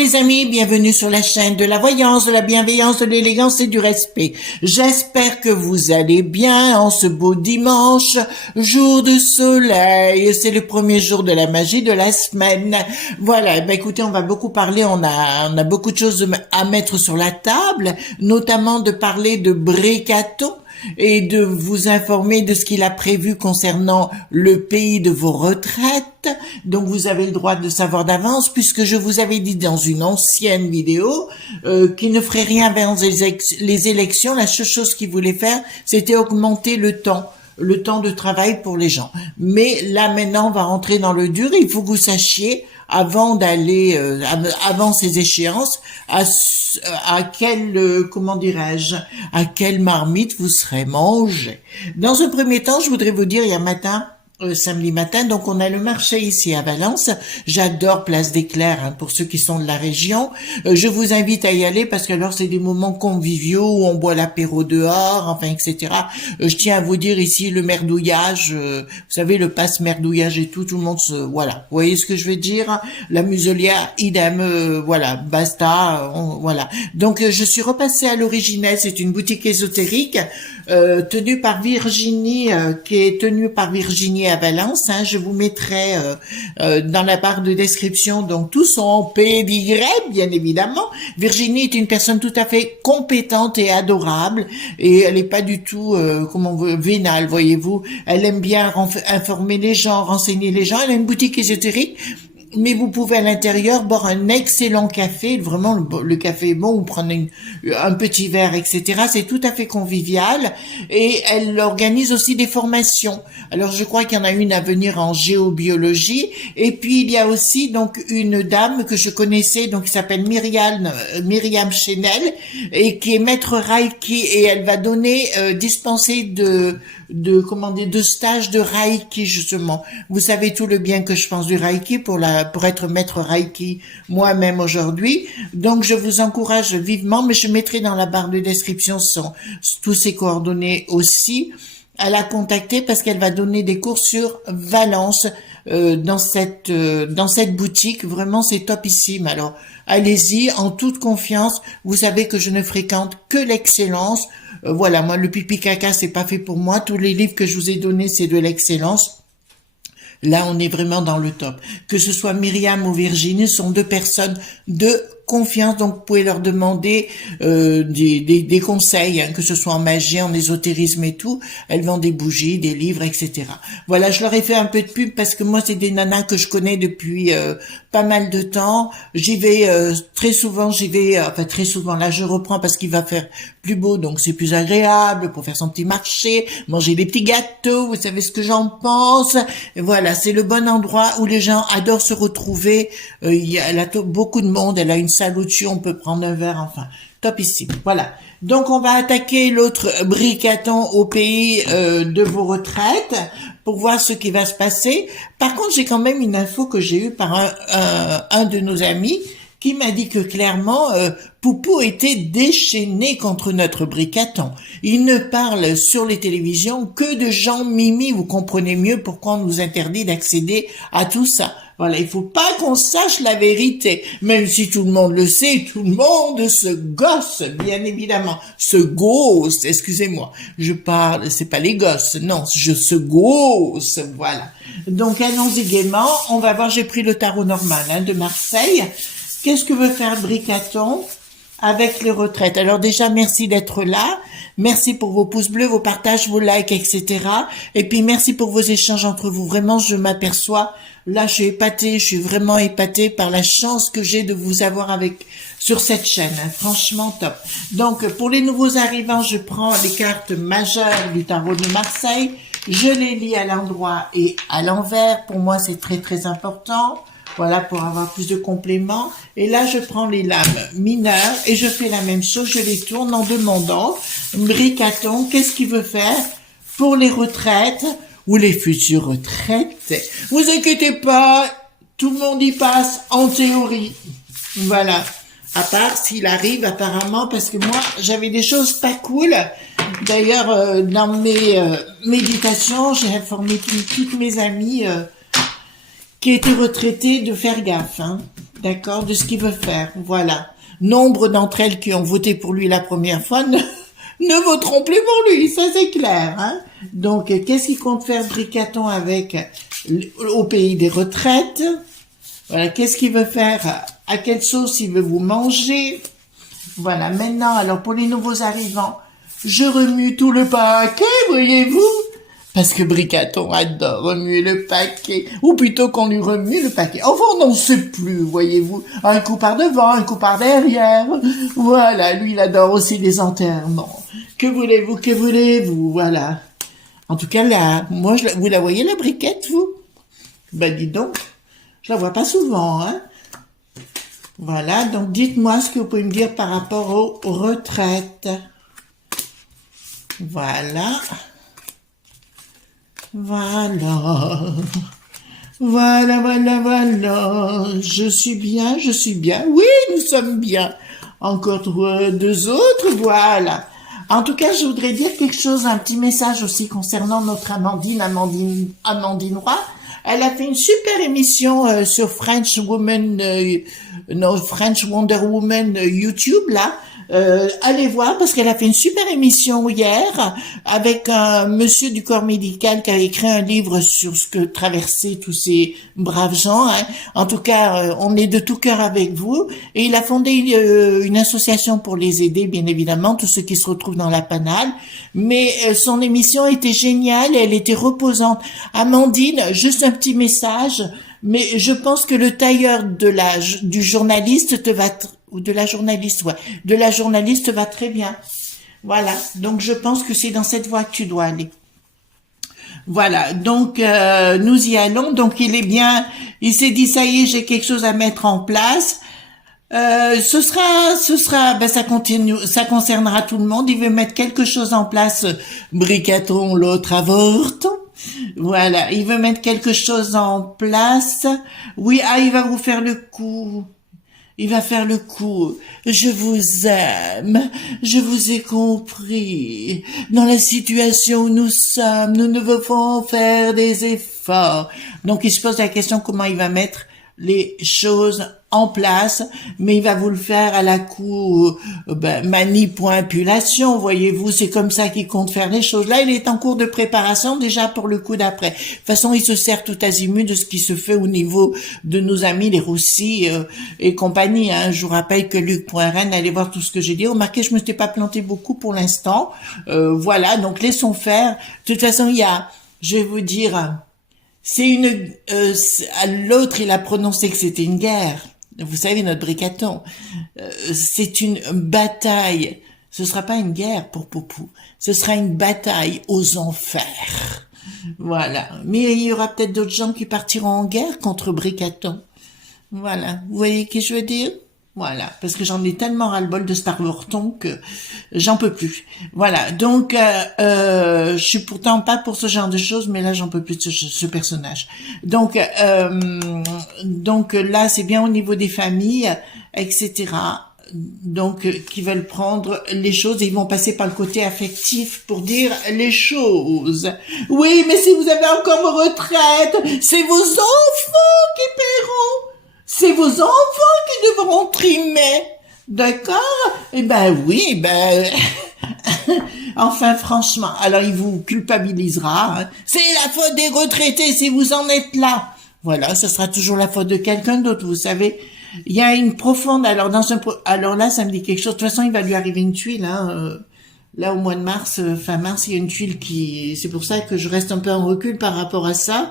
les amis, bienvenue sur la chaîne de la voyance, de la bienveillance, de l'élégance et du respect. J'espère que vous allez bien en ce beau dimanche, jour de soleil. C'est le premier jour de la magie de la semaine. Voilà, ben écoutez, on va beaucoup parler, on a beaucoup de choses à mettre sur la table, notamment de parler de Bricaton et de vous informer de ce qu'il a prévu concernant le pays de vos retraites. Donc vous avez le droit de savoir d'avance, puisque je vous avais dit dans une ancienne vidéo qu'il ne ferait rien vers les élections. La seule chose qu'il voulait faire, c'était augmenter le temps de travail pour les gens. Mais là maintenant, on va rentrer dans le dur. Il faut que vous sachiez, avant d'aller, avant ces échéances, à quelle, comment dirais-je, à quelle marmite vous serez mangé. Dans un premier temps, je voudrais vous dire, il y a matin, samedi matin, donc on a le marché ici à Valence. J'adore Place des Clercs, hein, pour ceux qui sont de la région. Je vous invite à y aller parce que alors c'est des moments conviviaux où on boit l'apéro dehors, enfin etc. Je tiens à vous dire ici le merdouillage, vous savez le passe merdouillage et tout le monde voilà. Vous voyez ce que je veux dire? La muselière, idem, voilà, basta, voilà. Donc je suis repassée à l'originel, c'est une boutique ésotérique tenue par Virginie, qui est tenue par Virginie à Valence, hein. Je vous mettrai dans la barre de description donc tout son pédigré, bien évidemment. Virginie est une personne tout à fait compétente et adorable, et elle n'est pas du tout vénale, voyez-vous. Elle aime bien informer les gens, renseigner les gens. Elle a une boutique ésotérique. Mais vous pouvez à l'intérieur boire un excellent café, vraiment le café est bon, ou prendre un petit verre, etc. C'est tout à fait convivial, et elle organise aussi des formations. Alors je crois qu'il y en a une à venir en géobiologie, et puis il y a aussi donc une dame que je connaissais, donc qui s'appelle Myriam Chenel, et qui est maître Reiki, et elle va donner dispenser de stage de Reiki, justement. Vous savez tout le bien que je pense du Reiki pour être maître Reiki moi-même aujourd'hui. Donc je vous encourage vivement, mais je mettrai dans la barre de description tous ses coordonnées aussi, à la contacter parce qu'elle va donner des cours sur Valence dans cette boutique. Vraiment, c'est topissime. Alors, allez-y en toute confiance. Vous savez que je ne fréquente que l'excellence. Voilà, moi, le pipi caca, c'est pas fait pour moi. Tous les livres que je vous ai donnés, c'est de l'excellence. Là, on est vraiment dans le top. Que ce soit Myriam ou Virginie, sont deux personnes de confiance, donc vous pouvez leur demander des conseils, hein, que ce soit en magie, en ésotérisme et tout. Elles vendent des bougies, des livres, etc. Voilà, je leur ai fait un peu de pub parce que moi, c'est des nanas que je connais depuis pas mal de temps. J'y vais très souvent, enfin très souvent, là je reprends parce qu'il va faire plus beau, donc c'est plus agréable pour faire son petit marché, manger des petits gâteaux, vous savez ce que j'en pense. Et voilà, c'est le bon endroit où les gens adorent se retrouver. Elle a beaucoup de monde, elle a une salle au-dessus, on peut prendre un verre, enfin, topissime. Voilà. Donc on va attaquer l'autre Bricaton au pays de vos retraites pour voir ce qui va se passer. Par contre, j'ai quand même une info que j'ai eue par un de nos amis qui m'a dit que clairement Poupou était déchaîné contre notre Bricaton. Il ne parle sur les télévisions que de gens mimi. Vous comprenez mieux pourquoi on nous interdit d'accéder à tout ça. Voilà, il faut pas qu'on sache la vérité, même si tout le monde le sait, tout le monde se gosse, bien évidemment, se gosse, excusez-moi, je parle, c'est pas les gosses, non, je se gosse, voilà. Donc allons-y gaiement, on va voir, j'ai pris le tarot normal de Marseille. Qu'est-ce que veut faire Bricaton avec les retraites? Alors déjà, merci d'être là. Merci pour vos pouces bleus, vos partages, vos likes, etc. Et puis merci pour vos échanges entre vous. Vraiment, je m'aperçois, là, je suis épatée, je suis vraiment épatée par la chance que j'ai de vous avoir sur cette chaîne. Hein. Franchement, top. Donc, pour les nouveaux arrivants, je prends les cartes majeures du tarot de Marseille. Je les lis à l'endroit et à l'envers. Pour moi, c'est très, très important. Voilà, pour avoir plus de compléments. Et là, je prends les lames mineures et je fais la même chose. Je les tourne en demandant, Bricaton, qu'est-ce qu'il veut faire pour les retraites ou les futures retraites? Vous inquiétez pas, tout le monde y passe en théorie. Voilà. À part s'il arrive apparemment, parce que moi, j'avais des choses pas cool. D'ailleurs, dans mes méditations, j'ai informé toutes mes amies qui a été retraité de faire gaffe, hein, d'accord, de ce qu'il veut faire, voilà. Nombre d'entre elles qui ont voté pour lui la première fois ne voteront plus pour lui, ça c'est clair, hein. Donc, qu'est-ce qu'il compte faire Bricaton avec au pays des retraites? Voilà, qu'est-ce qu'il veut faire? À quelle sauce il veut vous manger? Voilà, maintenant, alors pour les nouveaux arrivants, je remue tout le paquet, voyez-vous? Parce que Bricaton adore remuer le paquet, ou plutôt qu'on lui remue le paquet. Enfin, on n'en sait plus, voyez-vous. Un coup par devant, un coup par derrière. Voilà, lui, il adore aussi les enterrements. Que voulez-vous, voilà. En tout cas, là, moi, vous la voyez, la briquette, vous? Ben, dis donc, je la vois pas souvent, hein. Voilà, donc dites-moi ce que vous pouvez me dire par rapport aux retraites. Voilà. Voilà. Voilà. Je suis bien. Oui, nous sommes bien. Encore deux autres, voilà. En tout cas, je voudrais dire quelque chose, un petit message aussi concernant notre Amandine Roy. Elle a fait une super émission sur French Wonder Woman YouTube, là. Allez voir parce qu'elle a fait une super émission hier avec un monsieur du corps médical qui a écrit un livre sur ce que traversaient tous ces braves gens, hein. En tout cas, on est de tout cœur avec vous, et il a fondé une association pour les aider, bien évidemment, tous ceux qui se retrouvent dans la panade. Mais son émission était géniale, elle était reposante. Amandine, juste un petit message, mais je pense que le tailleur du journaliste de la journaliste va très bien. Voilà, donc je pense que c'est dans cette voie que tu dois aller. Voilà, donc nous y allons. Donc il s'est dit ça y est, j'ai quelque chose à mettre en place. Ce sera, ben ça concernera tout le monde. Il veut mettre quelque chose en place. Bricaton, l'autre avorton. Voilà, il veut mettre quelque chose en place. Oui, il va vous faire le coup. Il va faire le coup. Je vous aime. Je vous ai compris. Dans la situation où nous sommes, nous ne devons faire des efforts. Donc, il se pose la question comment il va mettre les choses en place, mais il va vous le faire à la coup manipulation, voyez-vous, c'est comme ça qu'il compte faire les choses. Là, il est en cours de préparation déjà pour le coup d'après. De toute façon, il se sert tout azimut de ce qui se fait au niveau de nos amis, les Roussy et compagnie. Hein. Je vous rappelle que Luc Poirenne, allez voir tout ce que j'ai dit. Remarquez, je me suis pas planté beaucoup pour l'instant. Voilà, donc laissons faire. De toute façon, je vais vous dire, l'autre, il a prononcé que c'était une guerre. Vous savez, notre Bricaton, c'est une bataille. Ce sera pas une guerre pour Poupou. Ce sera une bataille aux enfers. Voilà. Mais il y aura peut-être d'autres gens qui partiront en guerre contre Bricaton. Voilà. Vous voyez ce que je veux dire? Voilà, parce que j'en ai tellement ras-le-bol de Star Wars que j'en peux plus. Voilà, donc je suis pourtant pas pour ce genre de choses, mais là j'en peux plus de ce personnage. Donc là c'est bien au niveau des familles, etc. Donc qui veulent prendre les choses et ils vont passer par le côté affectif pour dire les choses. Oui, mais si vous avez encore vos retraites, c'est vos enfants qui paieront. C'est vos enfants qui devront trimer. D'accord? Eh ben oui, enfin franchement, alors il vous culpabilisera. Hein. C'est la faute des retraités si vous en êtes là. Voilà, ce sera toujours la faute de quelqu'un d'autre, vous savez. Il y a une profonde, alors là, ça me dit quelque chose. De toute façon, il va lui arriver une tuile, hein. Là, au mois de mars, fin mars, il y a une tuile c'est pour ça que je reste un peu en recul par rapport à ça.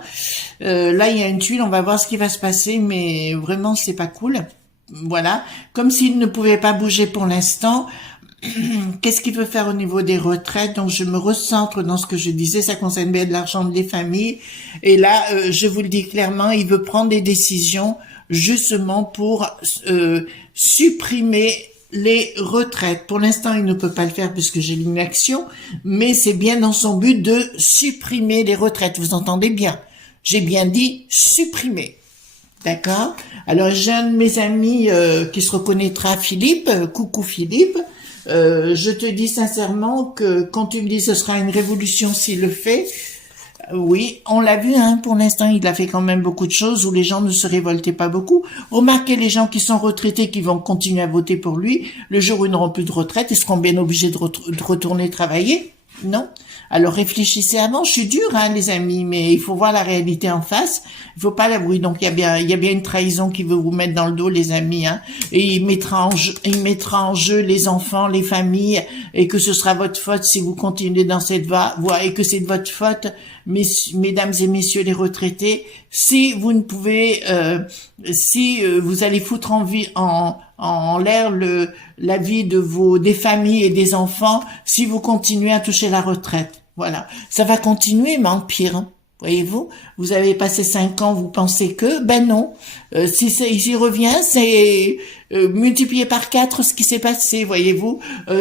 Là, il y a une tuile, on va voir ce qui va se passer, mais vraiment, c'est pas cool. Voilà. Comme s'il ne pouvait pas bouger pour l'instant. Qu'est-ce qu'il veut faire au niveau des retraites? Donc, je me recentre dans ce que je disais, ça concerne bien de l'argent des familles. Et là, je vous le dis clairement, il veut prendre des décisions justement pour supprimer les retraites. Pour l'instant, il ne peut pas le faire puisque j'ai l'inaction, mais c'est bien dans son but de supprimer les retraites. Vous entendez bien? J'ai bien dit supprimer. D'accord? Alors, j'ai un de mes amis qui se reconnaîtra, Philippe. Coucou Philippe. Je te dis sincèrement que quand tu me dis ce sera une révolution s'il le fait, Oui, on l'a vu, hein, pour l'instant, il a fait quand même beaucoup de choses où les gens ne se révoltaient pas beaucoup. Remarquez les gens qui sont retraités, qui vont continuer à voter pour lui, le jour où ils n'auront plus de retraite, ils seront bien obligés de retourner travailler. Non? Alors réfléchissez avant. Je suis dure, hein, les amis, mais il faut voir la réalité en face. Il faut pas l'avouer. Donc il y a bien une trahison qui veut vous mettre dans le dos, les amis, hein. Et il mettra en jeu les enfants, les familles, et que ce sera votre faute si vous continuez dans cette voie, et que c'est de votre faute, mesdames et messieurs les retraités, si vous ne pouvez, vous allez foutre en l'air la vie des familles et des enfants si vous continuez à toucher la retraite. Voilà. Ça va continuer, mais en pire. Hein. Voyez-vous, vous avez passé 5 ans, vous pensez que, ben non. Si j'y reviens, c'est multiplié par 4 ce qui s'est passé, voyez-vous.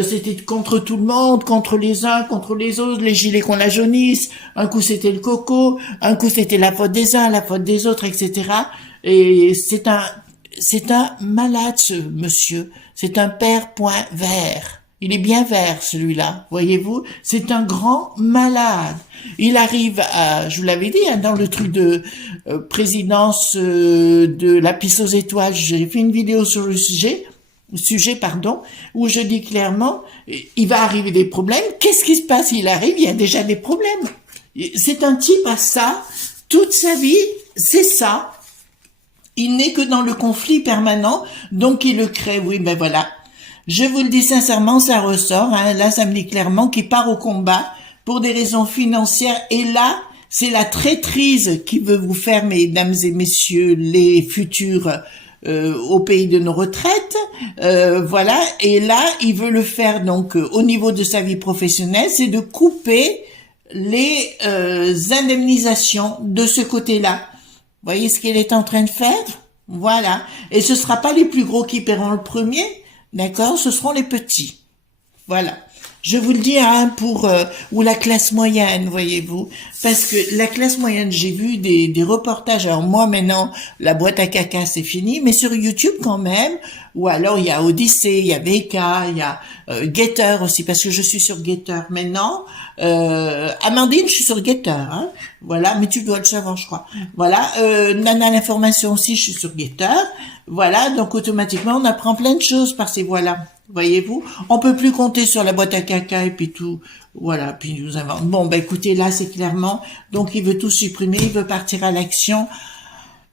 C'était contre tout le monde, contre les uns, contre les autres, les gilets qu'on la jaunisse. Un coup c'était le coco, un coup c'était la faute des uns, la faute des autres, etc. Et c'est un malade, ce monsieur. C'est un père point vert. Il est bien vert, celui-là, voyez-vous. C'est un grand malade. Il arrive à, je vous l'avais dit, hein, dans le truc de présidence de la pisse aux étoiles, j'ai fait une vidéo sur le sujet, où je dis clairement, il va arriver des problèmes. Qu'est-ce qui se passe? Il arrive, il y a déjà des problèmes. C'est un type à ça, toute sa vie, c'est ça. Il n'est que dans le conflit permanent, donc il le crée. Oui, ben voilà. Je vous le dis sincèrement, ça ressort. Hein. Là, ça me dit clairement qu'il part au combat pour des raisons financières. Et là, c'est la traîtrise qui veut vous faire, mesdames et messieurs, les futurs au pays de nos retraites. Voilà. Et là, il veut le faire donc au niveau de sa vie professionnelle, c'est de couper les indemnisations de ce côté-là. Voyez ce qu'il est en train de faire? Voilà. Et ce sera pas les plus gros qui paieront le premier. D'accord, ce seront les petits. Voilà. Je vous le dis, hein, ou la classe moyenne, voyez-vous. Parce que la classe moyenne, j'ai vu des reportages. Alors moi, maintenant, la boîte à caca, c'est fini. Mais sur YouTube, quand même. Ou alors, il y a Odyssée, il y a VK, il y a Getter aussi, parce que je suis sur Getter maintenant. Amandine, je suis sur Getter, hein. Voilà, mais tu dois le savoir, je crois. Voilà, Nana l'information aussi, je suis sur Getter. Voilà, donc automatiquement, on apprend plein de choses par ces voies-là. Voyez-vous, on peut plus compter sur la boîte à caca et puis tout. Voilà, puis il nous invente. Bon, ben écoutez, là, c'est clairement, donc il veut tout supprimer, il veut partir à l'action.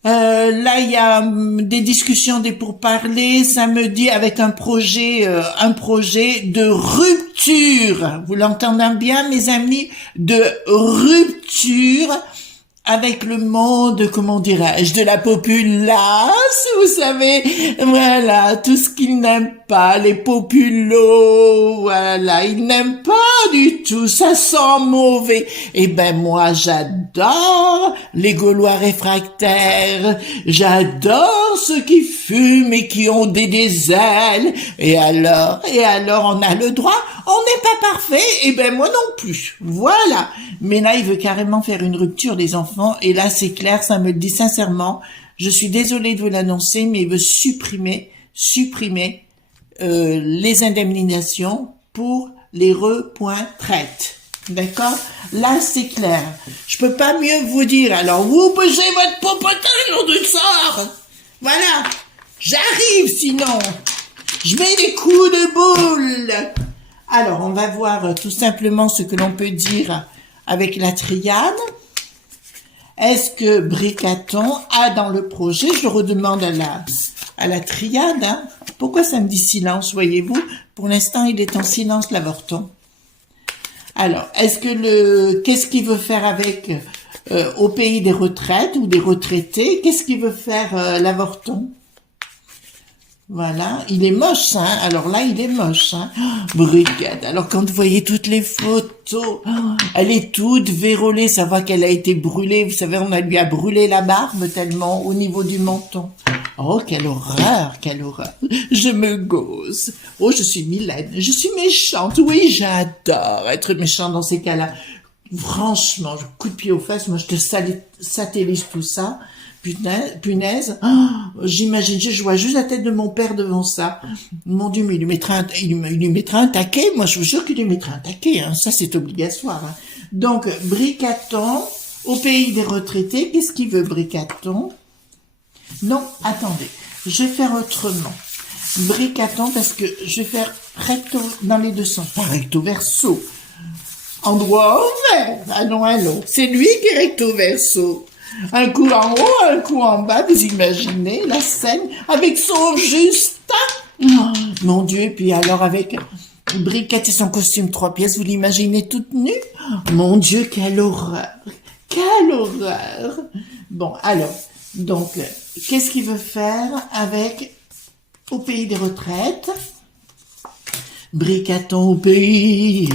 Là, il y a des discussions, des pourparlers, samedi avec un projet de rupture. Vous l'entendez bien, mes amis, de rupture avec le monde, comment dirais-je, de la populace, vous savez, voilà, tout ce qu'ils n'aiment pas, les populos, voilà, ils n'aiment pas du tout, ça sent mauvais. Eh ben moi, j'adore les Gaulois réfractaires, j'adore ceux qui fument et qui ont des ailes, et alors, on a le droit, on n'est pas parfait, eh ben moi non plus, voilà. Mais là, il veut carrément faire une rupture des enfants, et là, c'est clair, ça me le dit sincèrement. Je suis désolée de vous l'annoncer, mais il veut supprimer les indemnisations pour les retraites. D'accord? Là, c'est clair. Je peux pas mieux vous dire. Alors, vous bougez votre popotin, nom de sort. Voilà. J'arrive, sinon. Je mets des coups de boule. Alors, on va voir tout simplement ce que l'on peut dire avec la triade. Est-ce que Bricaton a dans le projet, je redemande à la triade, hein, pourquoi ça me dit silence, voyez-vous? Pour l'instant, il est en silence, l'avorton. Alors, qu'est-ce qu'il veut faire avec, au pays des retraites ou des retraités? Qu'est-ce qu'il veut faire, l'avorton? Voilà, il est moche, hein. Alors là, il est moche, hein. Brigade. Alors quand vous voyez toutes les photos, elle est toute vérolée. Ça voit qu'elle a été brûlée. Vous savez, lui a brûlé la barbe tellement au niveau du menton. Oh, quelle horreur, quelle horreur. Je me gauze. Oh, je suis Mylène. Je suis méchante. Oui, j'adore être méchante dans ces cas-là. Franchement, je coup de pied aux fesses. Moi, je te satellise tout ça. Punaise, oh, j'imagine, je vois juste la tête de mon père devant ça. Mon Dieu, mais il lui mettra un taquet. Moi, je vous jure qu'il lui mettra un taquet, hein. Ça, c'est obligatoire, hein. Donc, Bricaton, Au pays des retraités, qu'est-ce qu'il veut, Bricaton? Non, attendez, je vais faire autrement. Bricaton, parce que je vais faire recto dans les deux sens, pas recto verso. Endroit envers, allons, allons. C'est lui qui est recto verso. Un coup en haut, un coup en bas, vous imaginez la scène avec son Justin. Oh, mon Dieu, et puis alors avec Briquette et son costume 3 pièces, vous l'imaginez toute nue? Mon Dieu, quelle horreur! Quelle horreur! Bon, alors, donc, qu'est-ce qu'il veut faire avec au pays des retraites? Bricaton au pays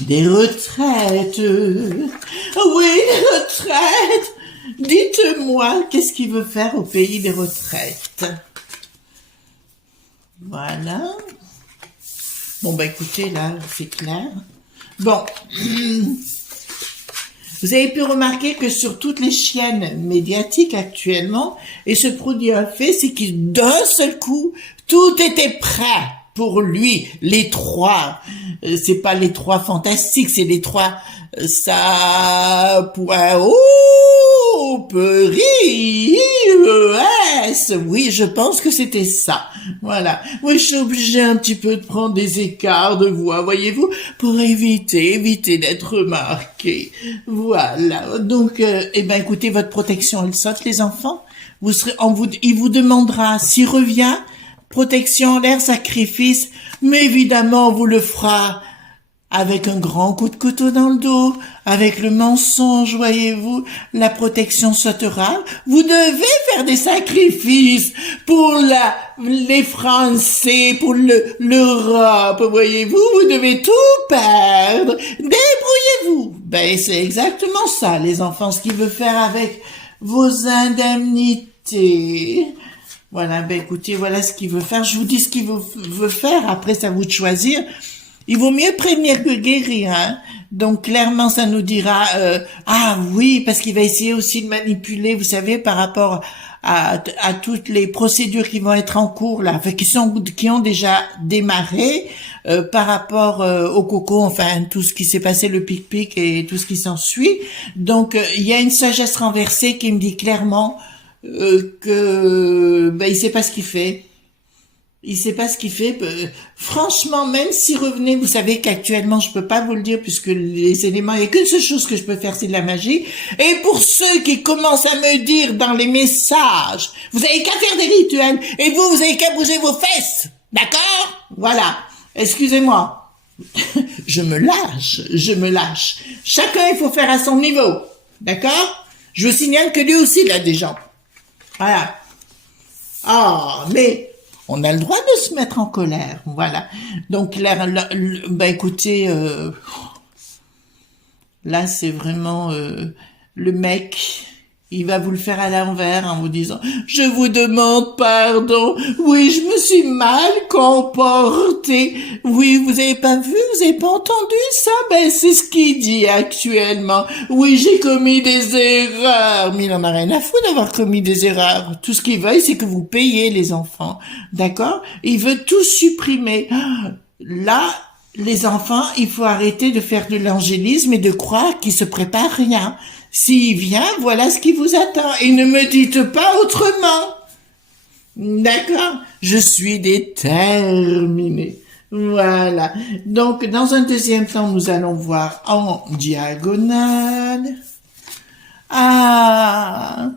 des retraites. Oui, des retraites. Dites-moi, qu'est-ce qu'il veut faire au pays des retraites? Voilà. Bon, bah écoutez, là, c'est clair. Bon. Vous avez pu remarquer que sur toutes les chaînes médiatiques actuellement, et ce produit a fait, c'est qu'il d'un seul coup, tout était prêt pour lui. Les trois, c'est pas les trois fantastiques, c'est les trois ça point oui, je pense que c'était ça. Voilà. Oui, je suis obligée un petit peu de prendre des écarts de voix, voyez-vous, pour éviter d'être remarqué. Voilà. Donc, eh ben, écoutez, votre protection, elle saute, les enfants. Il vous demandera s'il revient, protection en l'air, sacrifice, mais évidemment, on vous le fera avec un grand coup de couteau dans le dos, avec le mensonge, voyez-vous, la protection sautera. Vous devez faire des sacrifices pour les Français, pour l'Europe, voyez-vous, vous devez tout perdre. Débrouillez-vous. Ben, c'est exactement ça, les enfants, ce qu'il veut faire avec vos indemnités. Voilà, ben écoutez, voilà ce qu'il veut faire. Je vous dis ce qu'il veut faire, après c'est à vous de choisir. Il vaut mieux prévenir que guérir, hein. Donc clairement, ça nous dira ah oui, parce qu'il va essayer aussi de manipuler, vous savez, par rapport à toutes les procédures qui vont être en cours là, enfin, qui ont déjà démarré par rapport au coco, enfin tout ce qui s'est passé, le pic-pic et tout ce qui s'ensuit. Donc il y a une sagesse renversée qui me dit clairement que il sait pas ce qu'il fait. Il sait pas ce qu'il fait. Franchement, même s'il revenait, vous savez qu'actuellement, je peux pas vous le dire puisque les éléments, il y a qu'une seule chose que je peux faire, c'est de la magie. Et pour ceux qui commencent à me dire dans les messages, vous avez qu'à faire des rituels et vous avez qu'à bouger vos fesses. D'accord? Voilà. Excusez-moi. Je me lâche. Chacun, il faut faire à son niveau. D'accord? Je vous signale que lui aussi, il a des gens. Voilà. Ah, mais on a le droit de se mettre en colère, voilà. Donc là, écoutez, là c'est vraiment le mec, il va vous le faire à l'envers en vous disant « Je vous demande pardon, oui, je me suis mal comporté. » Oui, vous avez pas vu, vous avez pas entendu ça? Ben, c'est ce qu'il dit actuellement. Oui, j'ai commis des erreurs. Mais il en a rien à foutre d'avoir commis des erreurs. Tout ce qu'il veut, c'est que vous payiez les enfants. D'accord? Il veut tout supprimer. Là, les enfants, il faut arrêter de faire de l'angélisme et de croire qu'il se prépare rien. S'il vient, voilà ce qui vous attend. Et ne me dites pas autrement. D'accord? Je suis déterminée. Voilà. Donc, dans un deuxième temps, nous allons voir en diagonale. Ah,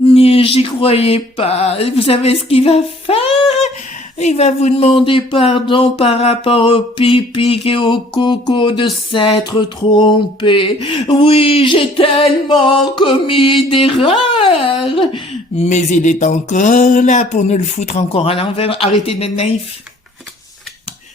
j'y croyais pas. Vous savez ce qu'il va faire? Il va vous demander pardon par rapport au pipi et au coco de s'être trompé. Oui, j'ai tellement commis d'erreurs. Mais il est encore là pour nous le foutre encore à l'envers. Arrêtez d'être naïf.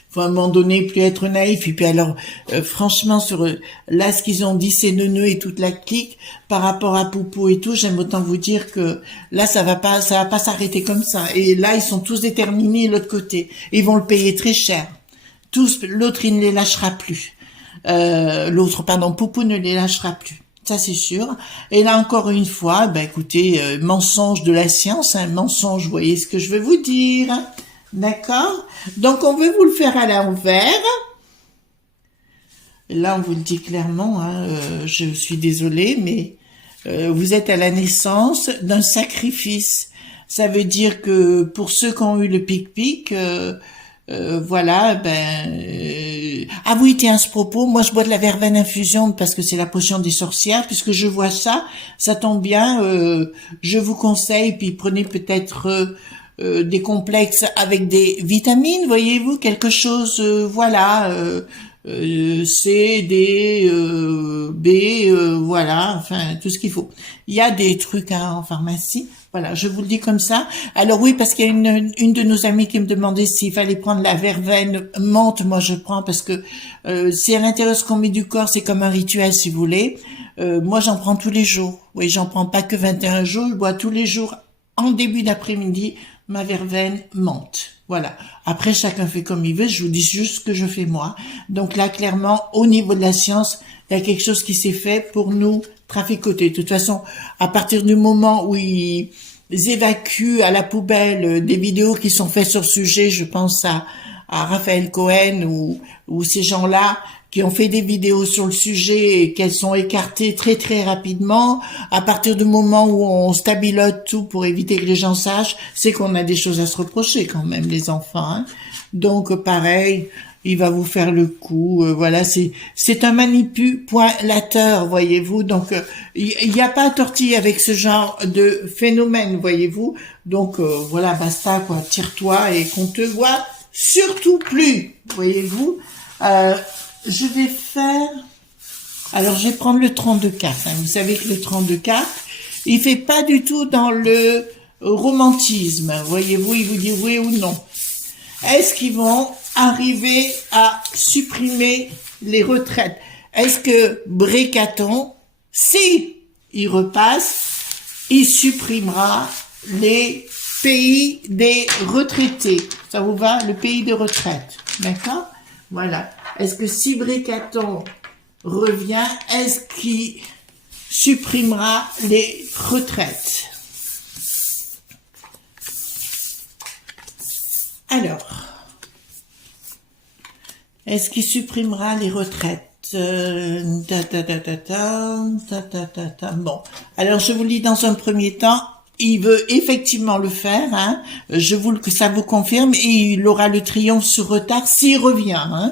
Faut à un moment donné plus être naïf. Et puis alors, franchement, sur là, ce qu'ils ont dit, c'est Neuneu et toute la clique, par rapport à Poupou et tout, j'aime autant vous dire que là, ça va pas s'arrêter comme ça. Et là, ils sont tous déterminés de l'autre côté. Ils vont le payer très cher. Tous, l'autre, il ne les lâchera plus. Poupou ne les lâchera plus. Ça, c'est sûr. Et là, encore une fois, écoutez, mensonge de la science, un mensonge, vous voyez ce que je veux vous dire. D'accord? Donc, on veut vous le faire à l'envers. Là, on vous le dit clairement, hein, je suis désolée, mais vous êtes à la naissance d'un sacrifice. Ça veut dire que pour ceux qui ont eu le pic-pic, voilà, ah oui, tiens, à ce propos, moi je bois de la verveine infusion parce que c'est la potion des sorcières, puisque je vois ça, ça tombe bien, je vous conseille, puis prenez peut-être des complexes avec des vitamines, voyez-vous, quelque chose, voilà, C, D, B, voilà, enfin, tout ce qu'il faut. Il y a des trucs en pharmacie. Voilà, je vous le dis comme ça. Alors oui, parce qu'il y a une de nos amies qui me demandait s'il fallait prendre la verveine menthe. Moi, je prends parce que si à l'intérieur ce qu'on met du corps, c'est comme un rituel, si vous voulez. Moi, j'en prends tous les jours. Oui, j'en prends pas que 21 jours. Je bois tous les jours en début d'après-midi ma verveine menthe. Voilà. Après, chacun fait comme il veut. Je vous dis juste ce que je fais moi. Donc là, clairement, au niveau de la science, il y a quelque chose qui s'est fait pour nous traficoter. De toute façon, à partir du moment où ils évacuent à la poubelle des vidéos qui sont faites sur le sujet, je pense à Raphaël Cohen ou ces gens-là qui ont fait des vidéos sur le sujet et qu'elles sont écartées très très rapidement, à partir du moment où on stabilote tout pour éviter que les gens sachent, c'est qu'on a des choses à se reprocher quand même, les enfants. Hein. Donc pareil, il va vous faire le coup, voilà, c'est un manipulateur, voyez-vous, donc il n'y a pas à tortiller avec ce genre de phénomène, voyez-vous, donc voilà, basta, quoi, tire-toi et qu'on te voit surtout plus, voyez-vous. Je vais faire, alors je vais prendre le 32 cartes, hein. Vous savez que le 32 cartes, il fait pas du tout dans le romantisme, voyez-vous, il vous dit oui ou non. Est-ce qu'ils vont arriver à supprimer les retraites? Est-ce que Brécaton, si il repasse, il supprimera les pays des retraités? Ça vous va? Le pays des retraites. D'accord? Voilà. Est-ce que si Brécaton revient, est-ce qu'il supprimera les retraites? Alors, est-ce qu'il supprimera les retraites? Bon, alors je vous lis dans un premier temps. Il veut effectivement le faire, hein. Que ça vous confirme, et il aura le triomphe sur retard s'il revient, hein.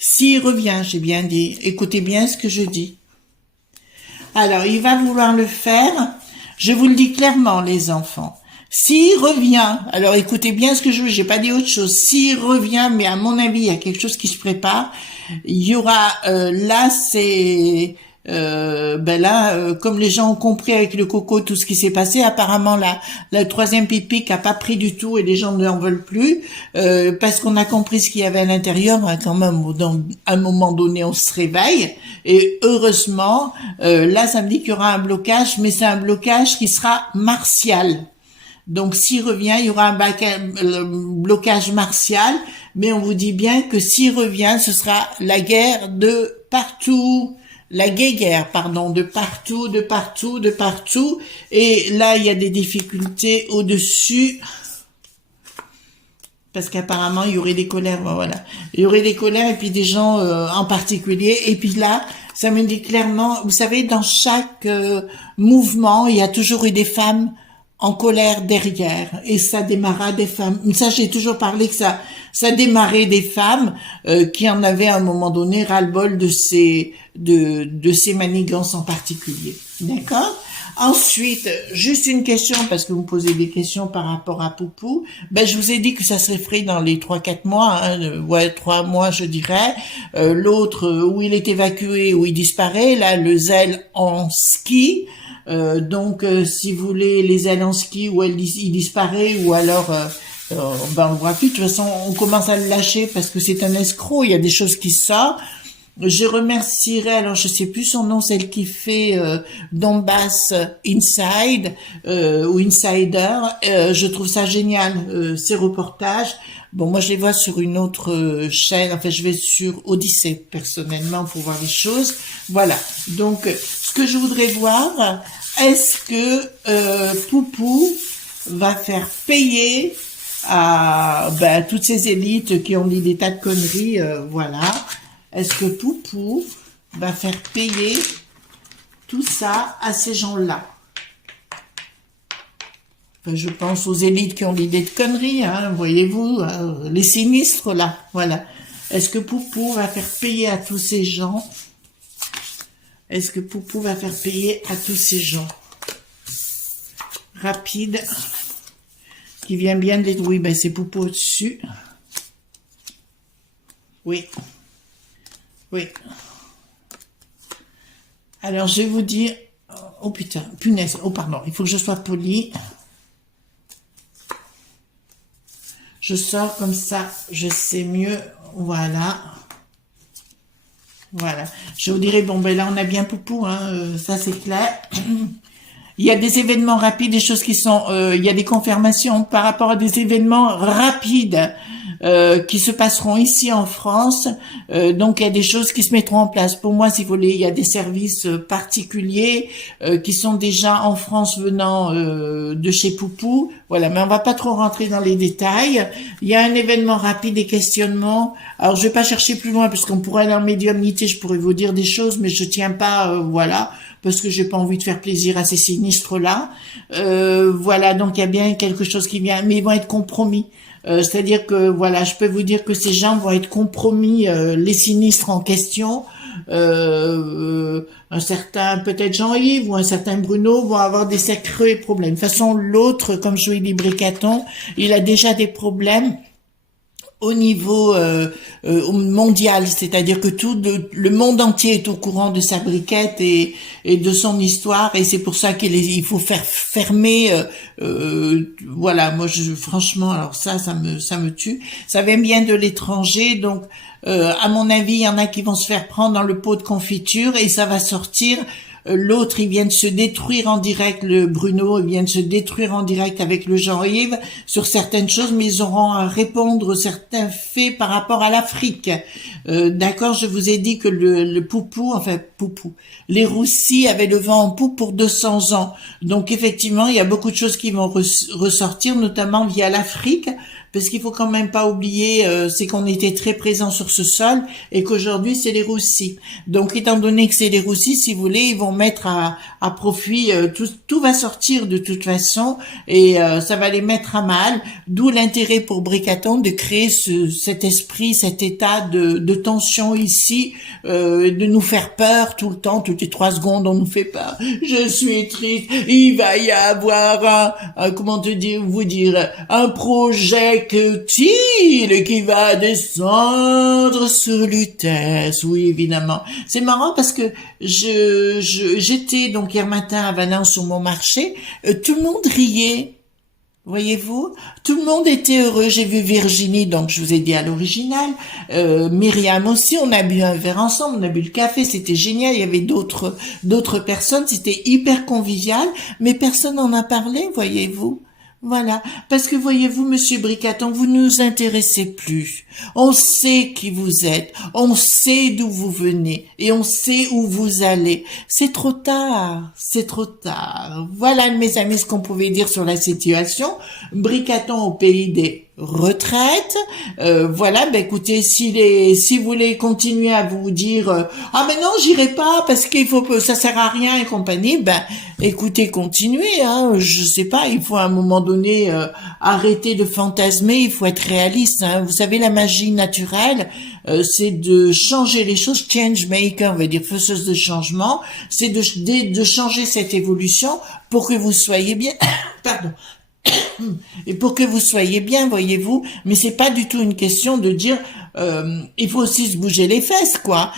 S'il revient, j'ai bien dit. Écoutez bien ce que je dis. Alors, il va vouloir le faire. Je vous le dis clairement, les enfants. S'il revient, alors écoutez bien ce que je veux, j'ai pas dit autre chose. S'il revient, mais à mon avis, il y a quelque chose qui se prépare. Il y aura, là, c'est, comme les gens ont compris avec le coco tout ce qui s'est passé, apparemment la troisième pipi a pas pris du tout et les gens ne en veulent plus, parce qu'on a compris ce qu'il y avait à l'intérieur, hein, quand même, à un moment donné, on se réveille, et heureusement, là, ça me dit qu'il y aura un blocage, mais c'est un blocage qui sera martial. Donc, s'il revient, il y aura un blocage martial, mais on vous dit bien que s'il revient, ce sera la guerre de partout, la guerre, pardon, de partout, de partout, de partout. Et là, il y a des difficultés au-dessus, parce qu'apparemment, il y aurait des colères, voilà. Il y aurait des colères et puis des gens en particulier. Et puis là, ça me dit clairement, vous savez, dans chaque mouvement, il y a toujours eu des femmes en colère derrière, et ça démarra des femmes. Ça, j'ai toujours parlé que ça démarrait des femmes qui en avaient à un moment donné ras-le-bol de ces manigances en particulier. D'accord? Ensuite, juste une question, parce que vous me posez des questions par rapport à Poupou. Je vous ai dit que ça serait fait dans les 3-4 mois, hein, 3 mois, je dirais. L'autre, où il est évacué, où il disparaît, là, le zèle en ski. Donc, si vous voulez les ailes en ski où il disparaît, ou alors on le voit plus. De toute façon, on commence à le lâcher parce que c'est un escroc. Il y a des choses qui sortent. Je remercierai, alors je sais plus son nom, celle qui fait Donbass Inside ou Insider. Je trouve ça génial, ces reportages. Bon, moi je les vois sur une autre chaîne. Enfin, je vais sur Odyssée personnellement pour voir les choses. Voilà. Donc, ce que je voudrais voir, est-ce que Poupou va faire payer à toutes ces élites qui ont dit des tas de conneries, voilà. Est-ce que Poupou va faire payer tout ça à ces gens-là. Enfin, je pense aux élites qui ont l'idée de conneries, hein, voyez-vous, les sinistres là, voilà. Est-ce que Poupou va faire payer à tous ces gens? Est-ce que Poupou va faire payer à tous ces gens? Rapide, qui vient bien de... Oui, ben c'est Poupou au-dessus. Oui. Oui. Alors, je vais vous dire... Oh putain, punaise, oh pardon, il faut que je sois poli. Je sors comme ça, je sais mieux, voilà. Voilà. Je vous dirais, bon, ben là, on a bien Poupou, hein, ça c'est clair. Il y a des événements rapides, des choses qui sont... il y a des confirmations par rapport à des événements rapides qui se passeront ici en France. Donc, il y a des choses qui se mettront en place. Pour moi, si vous voulez, il y a des services particuliers qui sont déjà en France venant de chez Poupou. Voilà, mais on va pas trop rentrer dans les détails. Il y a un événement rapide, des questionnements. Alors, je vais pas chercher plus loin parce qu'on pourrait aller en médiumnité, je pourrais vous dire des choses, mais je tiens pas, voilà, parce que j'ai pas envie de faire plaisir à ces sinistres-là. Voilà, donc il y a bien quelque chose qui vient, mais ils vont être compromis. C'est-à-dire que, voilà, je peux vous dire que ces gens vont être compromis, les sinistres en question. Un certain, peut-être Jean-Yves ou un certain Bruno vont avoir des sacrés problèmes. De toute façon, l'autre, comme je vous dis, Bricaton, il a déjà des problèmes au niveau mondial, c'est-à-dire que tout le monde entier est au courant de sa briquette et de son histoire, et c'est pour ça il faut faire fermer. Voilà, moi franchement, alors ça me tue. Ça vient bien de l'étranger, donc à mon avis, il y en a qui vont se faire prendre dans le pot de confiture et ça va sortir. L'autre, il vient de se détruire en direct, le Bruno, il vient de se détruire en direct avec le Jean-Yves sur certaines choses, mais ils auront à répondre certains faits par rapport à l'Afrique. D'accord, je vous ai dit que le Poupou, les Roussis avaient le vent en poupe pour 200 ans. Donc effectivement, il y a beaucoup de choses qui vont ressortir, notamment via l'Afrique. Parce qu'il faut quand même pas oublier, c'est qu'on était très présent sur ce sol et qu'aujourd'hui c'est les Roussis. Donc étant donné que c'est les Roussis, si vous voulez, ils vont mettre à profit, tout va sortir de toute façon et ça va les mettre à mal. D'où l'intérêt pour Bricaton de créer cet esprit, cet état de tension ici, de nous faire peur tout le temps, toutes les 3 secondes on nous fait peur. Je suis triste, il va y avoir un projet qui va descendre sur Lutèce. Oui, évidemment. C'est marrant parce que j'étais donc hier matin à Valence sur mon marché, tout le monde riait. Voyez-vous, tout le monde était heureux. J'ai vu Virginie, donc je vous ai dit à l'original, Myriam aussi. On a bu un verre ensemble, on a bu le café, c'était génial. Il y avait d'autres personnes, c'était hyper convivial, mais personne n'en a parlé, voyez-vous. Voilà, parce que voyez-vous, Monsieur Bricaton, vous ne nous intéressez plus. On sait qui vous êtes, on sait d'où vous venez et on sait où vous allez. C'est trop tard, c'est trop tard. Voilà, mes amis, ce qu'on pouvait dire sur la situation. Bricaton au pays des retraite. Voilà, ben écoutez, si vous voulez continuer à vous dire ah mais non, j'irai pas parce qu'il faut que ça sert à rien et compagnie, ben écoutez, continuez, hein, je sais pas, il faut à un moment donné arrêter de fantasmer, il faut être réaliste, hein. Vous savez, la magie naturelle, c'est de changer les choses, change maker, on va dire faiseuse de changement, c'est de changer cette évolution pour que vous soyez bien pardon. Et pour que vous soyez bien, voyez-vous, mais c'est pas du tout une question de dire il faut aussi se bouger les fesses, quoi.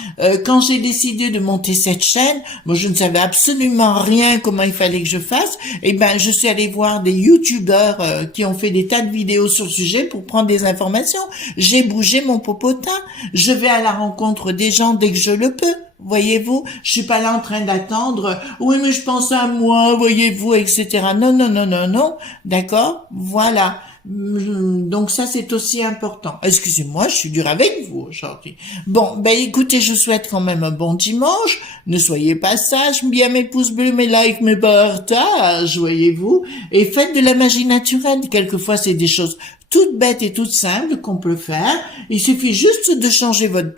Quand j'ai décidé de monter cette chaîne, moi je ne savais absolument rien comment il fallait que je fasse, et ben je suis allée voir des youtubeurs qui ont fait des tas de vidéos sur le sujet pour prendre des informations. J'ai bougé mon popotin, je vais à la rencontre des gens dès que je le peux. Voyez-vous, je suis pas là en train d'attendre. Oui, mais je pense à moi, voyez-vous, etc. Non, non, non, non, non. D'accord? Voilà. Donc ça, c'est aussi important. Excusez-moi, je suis dur avec vous aujourd'hui. Bon, ben écoutez, je vous souhaite quand même un bon dimanche. Ne soyez pas sages, bien mes pouces bleus, mes likes, mes partages, voyez-vous. Et faites de la magie naturelle. Quelquefois, c'est des choses toute bête et toute simple qu'on peut faire. Il suffit juste de changer votre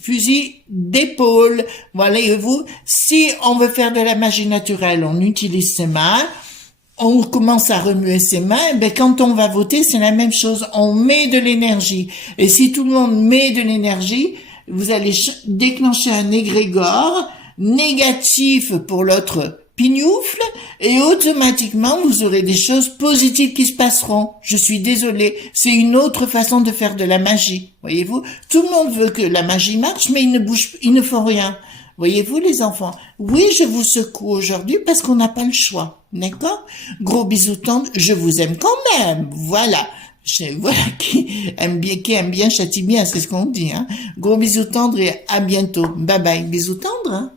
fusil d'épaule. Voyez-vous, si on veut faire de la magie naturelle, on utilise ses mains. On commence à remuer ses mains, ben quand on va voter, c'est la même chose. On met de l'énergie. Et si tout le monde met de l'énergie, vous allez déclencher un égrégore négatif pour l'autre pignoufle et automatiquement vous aurez des choses positives qui se passeront. Je suis désolée, c'est une autre façon de faire de la magie. Voyez-vous, tout le monde veut que la magie marche, mais ils ne font rien. Voyez-vous les enfants? Oui, je vous secoue aujourd'hui parce qu'on n'a pas le choix. D'accord? Gros bisous tendres, je vous aime quand même. Voilà. Voilà qui aime bien châtie bien, c'est ce qu'on dit. Hein? Gros bisous tendres et à bientôt. Bye bye. Bisous tendres. Hein?